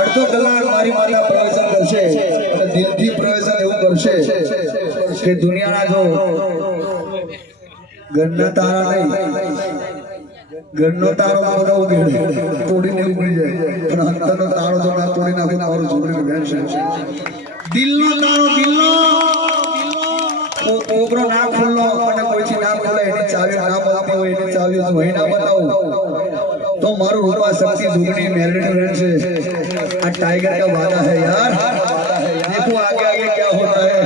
અડધો કલાક મારી માતા પ્રવચન કરશે અને દિલથી પ્રવચન એવું કરશે કે દુનિયાના જો ઘરના તારા નહીં ઘરનો તારો બધા ઉગેડે તોડીને ઉગડી જાય અને અંતરનો તારો જો ના તોડી નાખે મારું છોકરીનું બેન છે દિલનો તારો દિલનો કોબરો ના ખુલ્લો અને કોઈથી ના બોલે એની ચાવી ના મળતી હોય એની ચાવી હોય ના બતાવું तो मारू रूपा शक्ति दुगनी मेलडी फ्रेंड से आ टाइगर का वादा है यार देखो आगे आगे क्या होता है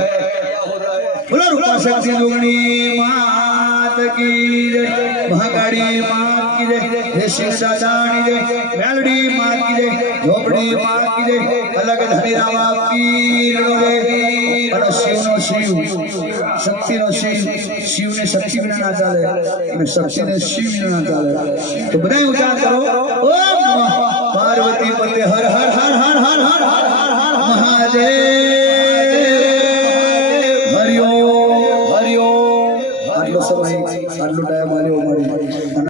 बोलो रूपा शक्ति दुगनी मात की जय महाकाली मात की जय हे शिव दादानी जय मेलडी मात की जय झोपड़ी मात की जय अलग धनी रामा पीर जय અને શિવનો શિવ શક્તિનો શિવ શિવને શક્તિ વિના ના ચાલે અને શક્તિને શિવ વિના ના ચાલે તો બધાય ઉચ્ચાર કરો ઓમ પાર્વતી પતે હર હર હર હર હર હર હર મહાદેવ